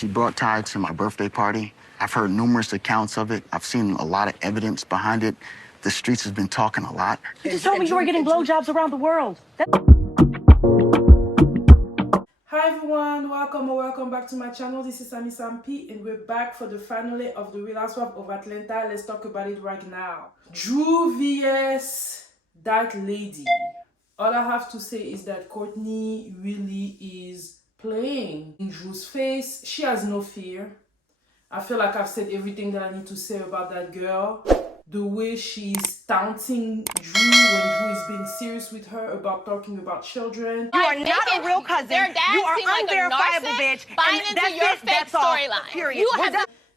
She brought Ty to my birthday party. I've heard numerous accounts of it. I've seen a lot of evidence behind it. The streets has been talking a lot. You just told me you were getting blowjobs around the world. Hi everyone, welcome back to my channel. This is Sanya and we're back for the finale of the Real Housewives of Atlanta. Let's talk about it right now. Drew vs that lady. All I have to say is that Courtney really is playing in Drew's face. She has no fear. I feel like I've said everything that I need to say about that girl. The way she's taunting Drew when Drew is being serious with her about talking about children. You are not a real cousin. Their dad you are seemed unverifiable, bitch. Buying And into your fake storyline. Period.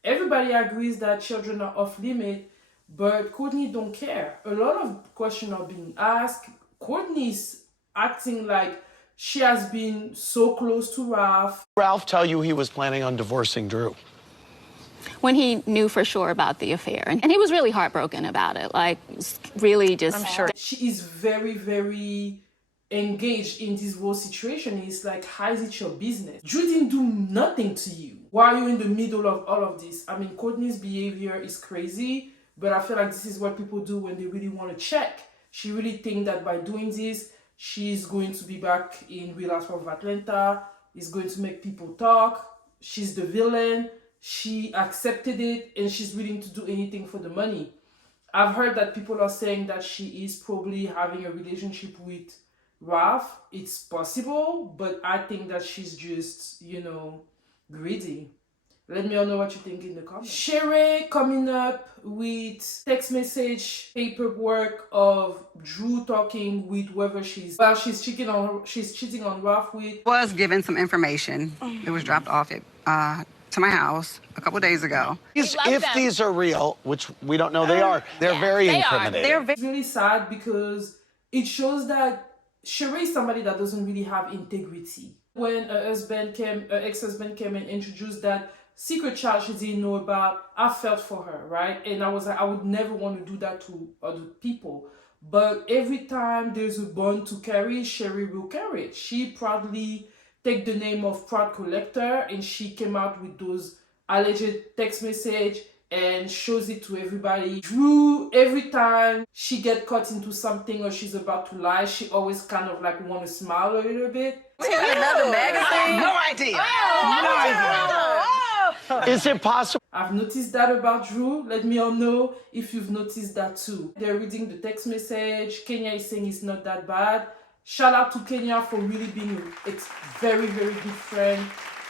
Everybody agrees that children are off limit, but Courtney don't care. A lot of questions are being asked. Courtney's acting like she has been so close to Ralph. Ralph tell you he was planning on divorcing Drew? When he knew for sure about the affair. And he was really heartbroken about it. Like, really just... I'm sure. She is very, very engaged in this whole situation. It's like, how is it your business? Drew didn't do nothing to you. Why are you in the middle of all of this? I mean, Courtney's behavior is crazy, but I feel like this is what people do when they really want to check. She really thinks that by doing this, she's going to be back in Real Housewives of Atlanta. It's going to make people talk. She's the villain. She accepted it and she's willing to do anything for the money. I've heard that people are saying that she is probably having a relationship with Ralph. It's possible, but I think that she's just, you know, greedy. Let me all know what you think in the comments. Sheree coming up with text message paperwork of Drew talking with whoever she's cheating on Ralph with. Was given some information. It was dropped off to my house a couple days ago. If these are real, which we don't know they are, they're very incriminating. It's really sad because it shows that Sheree is somebody that doesn't really have integrity. When her ex-husband came and introduced that secret child she didn't know about, I felt for her, right? And I was like, I would never want to do that to other people. But every time there's a bond to carry, Sheree will carry it. She proudly take the name of Proud Collector, and she came out with those alleged text message and shows it to everybody. Drew, every time she get caught into something or she's about to lie, she always kind of like want to smile a little bit. Another magazine? No idea. Is it possible? I've noticed that about Drew. Let me all know if you've noticed that too. They're reading the text message. Kenya is saying it's not that bad. Shout out to Kenya for really being a very, very good friend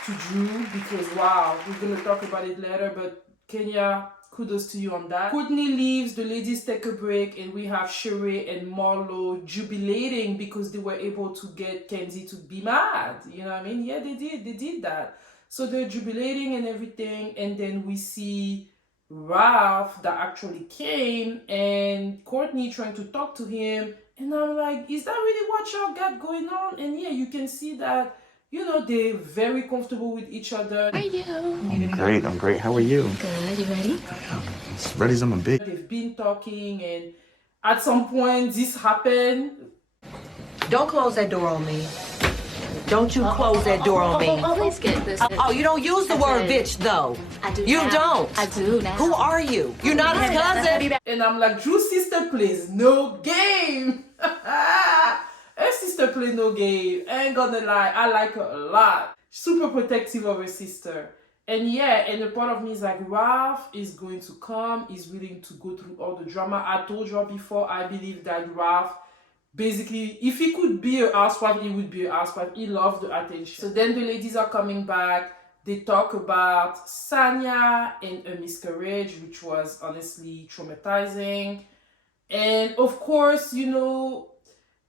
to Drew because, wow, we're going to talk about it later, but Kenya, kudos to you on that. Courtney leaves, the ladies take a break, and we have Sheree and Marlo jubilating because they were able to get Kandi to be mad. You know what I mean? Yeah, they did that. So they're jubilating and everything, and then we see Ralph that actually came and Courtney trying to talk to him. And I'm like, is that really what y'all got going on? And yeah, you can see that, you know, they're very comfortable with each other. How are you? I'm great. How are you? Good. You ready? As ready as I'm a big. They've been talking, and at some point this happened. Don't close that door on me. Don't you close that door on me. Please get this. Oh, you don't use the word bitch, though. I do You now. don't. I do now. Who are you? You're not his cousin. And I'm like, Drew's sister plays no game. Her sister plays no game. I ain't gonna lie, I like her a lot. Super protective of her sister. And yeah, and a part of me is like, Ralph is going to come. He's willing to go through all the drama. I told you before, I believe that Ralph, basically, if he could be a housewife, he would be a housewife. He loved the attention. So then the ladies are coming back. They talk about Sanya and a miscarriage, which was honestly traumatizing. And of course, you know,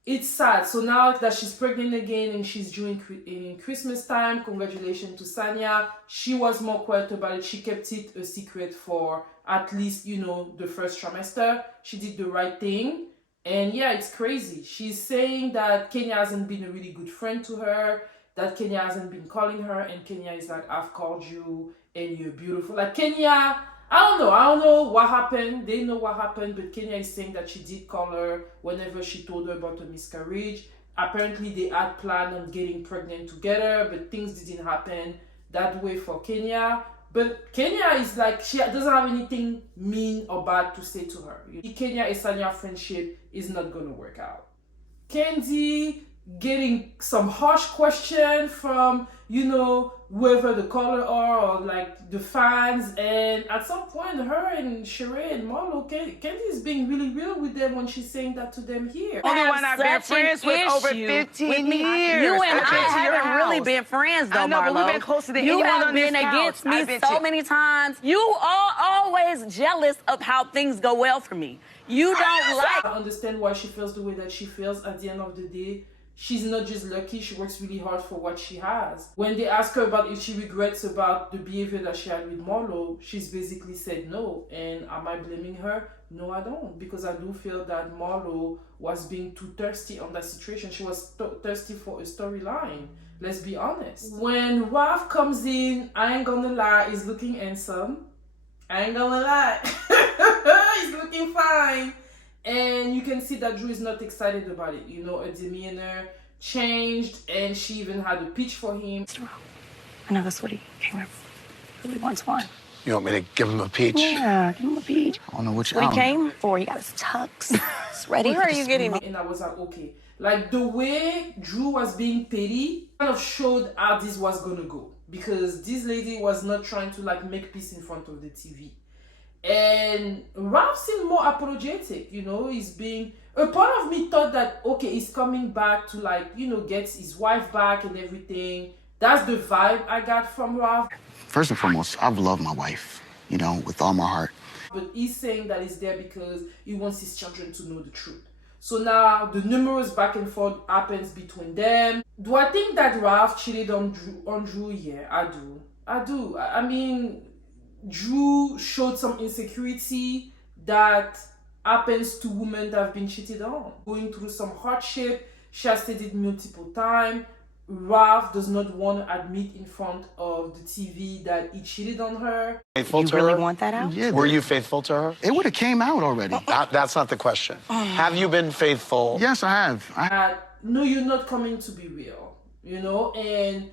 it's sad. So now that she's pregnant again and she's due in Christmas time, congratulations to Sanya. She was more quiet about it. She kept it a secret for at least, you know, the first trimester. She did the right thing. And yeah, it's crazy. She's saying that Kenya hasn't been a really good friend to her, that Kenya hasn't been calling her, and Kenya is like, I've called you and you're beautiful. Like Kenya, I don't know what happened. They know what happened, but Kenya is saying that she did call her whenever she told her about the miscarriage. Apparently they had planned on getting pregnant together, but things didn't happen. that way for Kenya. But Kenya is like, she doesn't have anything mean or bad to say to her. Kenya and Sanya friendship is not going to work out. Kandi getting some harsh question from, you know, whoever the caller are or like the fans, and at some point her and Sheree and Marlo, Kandi is being really real with them when she's saying that to them here. Only one I've been friends with over 15 years. You and I haven't really been friends though, I know, Marlo. but we've been closer than you anyone have on been this against couch. me so many times. You are always jealous of how things go well for me. You don't like. I understand why she feels the way that she feels. At the end of the day, she's not just lucky, she works really hard for what she has. When they ask her about if she regrets about the behavior that she had with Marlo, she's basically said no. And am I blaming her? No, I don't. Because I do feel that Marlo was being too thirsty on that situation. She was thirsty for a storyline. Let's be honest. When Ralph comes in, I ain't gonna lie, he's looking handsome. I ain't gonna lie. He's looking fine. And you can see that Drew is not excited about it. You know, her demeanor changed, and she even had a pitch for him. I know that's what he came here for. Really wants one. You want me to give him a peach? Yeah, give him a peach. I don't know which What he came for, he got his tux. It's ready. Where are you getting me? And I was like, okay. Like, the way Drew was being petty kind of showed how this was gonna go. Because this lady was not trying to, like, make peace in front of the TV. And Ralph seemed more apologetic, you know, he's being... A part of me thought that, okay, he's coming back to, like, you know, get his wife back and everything. That's the vibe I got from Ralph. First and foremost, I've loved my wife, you know, with all my heart. But he's saying that he's there because he wants his children to know the truth. So now the numerous back and forth happens between them. Do I think that Ralph cheated on Drew? Yeah, I do. I mean, Drew showed some insecurity that happens to women that have been cheated on. Going through some hardship, she has said it multiple times. Ralph does not want to admit in front of the TV that he cheated on her. Faithful You to really her? want that out? Yeah, Were you faithful to her? It would have came out already. That's not the question. Have you been faithful? Yes, I have. No, you're not coming to be real, you know, and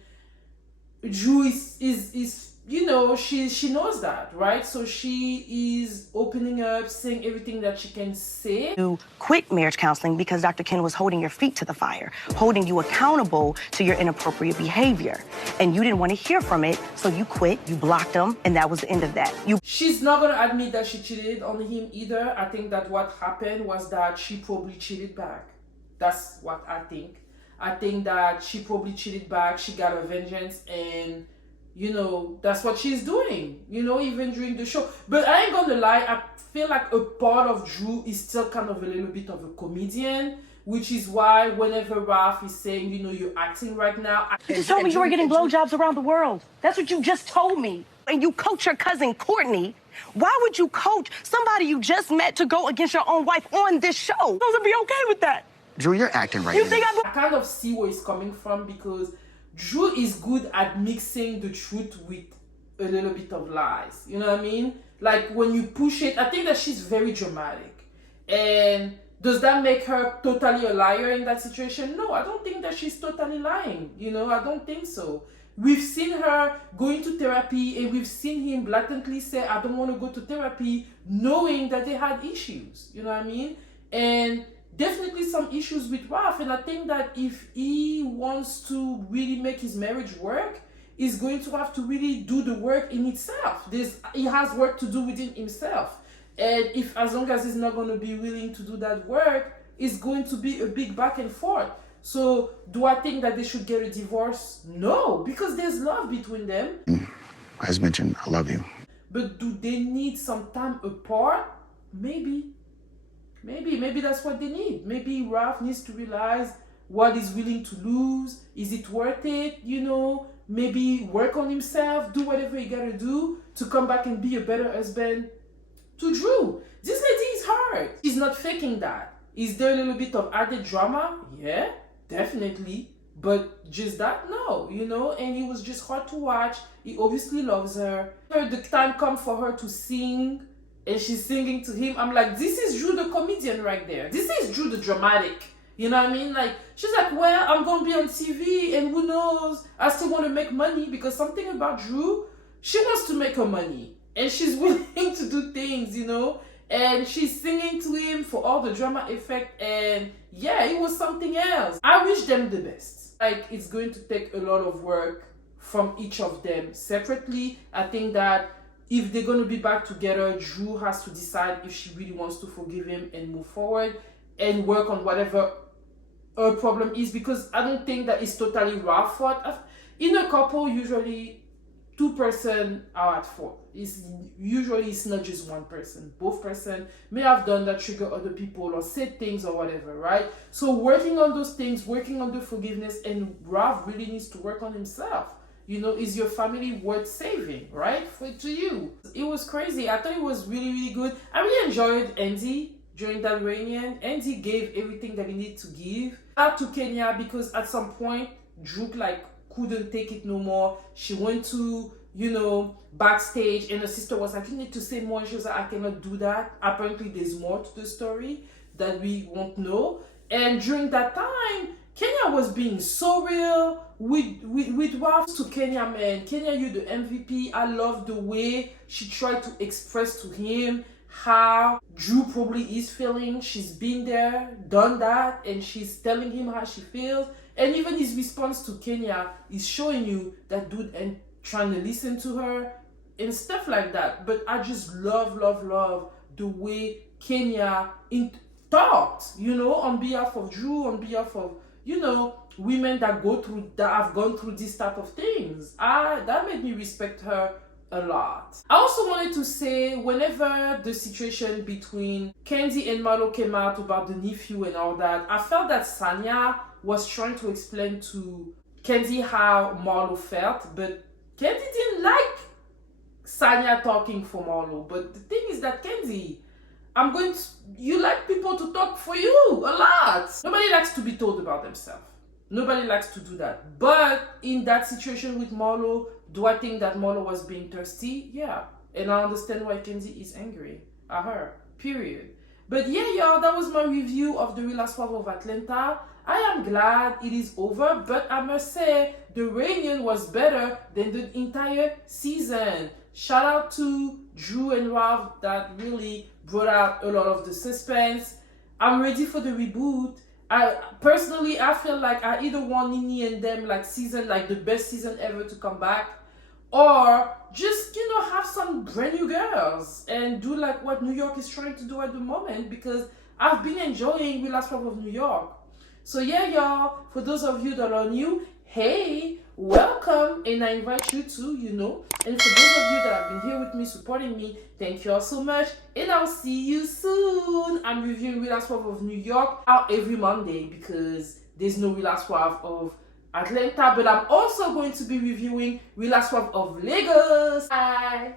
Drew is you know, she knows that, right? So she is opening up, saying everything that she can say. You quit marriage counseling because Dr. Ken was holding your feet to the fire, holding you accountable to your inappropriate behavior. And you didn't want to hear from it, so you quit, you blocked him, and that was the end of that. She's not going to admit that she cheated on him either. I think that what happened was that she probably cheated back. That's what I think. I think that she probably cheated back, she got her vengeance, and you know, that's what she's doing, you know, even during the show. But I ain't gonna lie, I feel like a part of Drew is still kind of a little bit of a comedian, which is why whenever Ralph is saying, you know, you're acting right now. You just told me you were getting blowjobs around the world. That's what you just told me. And you coach your cousin Courtney. Why would you coach somebody you just met to go against your own wife on this show? I'm supposed to be okay with that. Drew, you're acting right You now. think I kind of see where he's coming from, because Drew is good at mixing the truth with a little bit of lies. You know what I mean? Like when you push it, I think that she's very dramatic. And does that make her totally a liar in that situation? No, I don't think that she's totally lying. You know, I don't think so. We've seen her going to therapy, and we've seen him blatantly say, I don't want to go to therapy, knowing that they had issues. You know what I mean? And definitely some issues with Ralph, and I think that if he wants to really make his marriage work, he's going to have to really do the work in itself. He has work to do within himself, and if as long as he's not going to be willing to do that work, it's going to be a big back and forth. So do I think that they should get a divorce? No, because there's love between them. As mentioned, I love you. But do they need some time apart? Maybe that's what they need. Maybe Ralph needs to realize what he's willing to lose. Is it worth it? You know, maybe work on himself, do whatever he gotta do to come back and be a better husband to Drew. This lady is hurt. She's not faking that. Is there a little bit of added drama? Yeah, definitely. But just that, no, you know, and it was just hard to watch. He obviously loves her. The time come for her to sing, and she's singing to him. I'm like, this is Drew the comedian right there. This is Drew the dramatic. You know what I mean? Like, she's like, well, I'm going to be on TV and who knows, I still want to make money, because something about Drew, she wants to make her money and she's willing to do things, you know? And she's singing to him for all the drama effect, and yeah, it was something else. I wish them the best. Like, it's going to take a lot of work from each of them separately. I think that if they're going to be back together, Drew has to decide if she really wants to forgive him and move forward and work on whatever her problem is, because I don't think that it's totally Ralph's fault. In a couple, usually two person are at fault. Usually it's not just one person. Both person may have done that, trigger other people or said things or whatever, right? So working on those things, working on the forgiveness, and Ralph really needs to work on himself. You know, is your family worth saving, right? To you. It was crazy. I thought it was really, really good. I really enjoyed Andy during that reunion. Andy gave everything that he needed to give. Out to Kenya, because at some point, Drew couldn't take it no more. She went to, backstage, and her sister was like, you need to say more. And she was like, I cannot do that. Apparently, there's more to the story that we won't know. And during that time, Kenya was being so real with Ralph to Kenya, man. Kenya, you're the MVP. I love the way she tried to express to him how Drew probably is feeling. She's been there, done that, and she's telling him how she feels. And even his response to Kenya is showing you that dude and trying to listen to her and stuff like that. But I just love the way Kenya talked, on behalf of Drew, on behalf of, women that have gone through this type of things. That made me respect her a lot. I also wanted to say, whenever the situation between Kandi and Marlo came out about the nephew and all that, I felt that Sanya was trying to explain to Kandi how Marlo felt, but Kandi didn't like Sanya talking for Marlo. But the thing is that, Kandi, you like people to talk for you a lot. Nobody likes to be told about themselves. Nobody likes to do that. But in that situation with Marlo, do I think that Marlo was being thirsty? Yeah. And I understand why Kandi is angry at her. Period. But yeah, y'all, that was my review of the Real Housewives of Atlanta. I am glad it is over, but I must say, the reunion was better than the entire season. Shout out to Drew and Ralph that really brought out a lot of the suspense. I'm ready for the reboot. Personally, I feel like I either want Nini and them the best season ever to come back, or just, have some brand new girls and do what New York is trying to do at the moment, because I've been enjoying Real Housewives of New York. So yeah, y'all, for those of you that are new, hey, welcome, and I invite you to, and for those of you that have been here with me, supporting me, thank you all so much, and I'll see you soon. I'm reviewing Real Housewives of New York out every Monday, because there's no Real Housewives of Atlanta, but I'm also going to be reviewing Real Housewives of Lagos. Bye.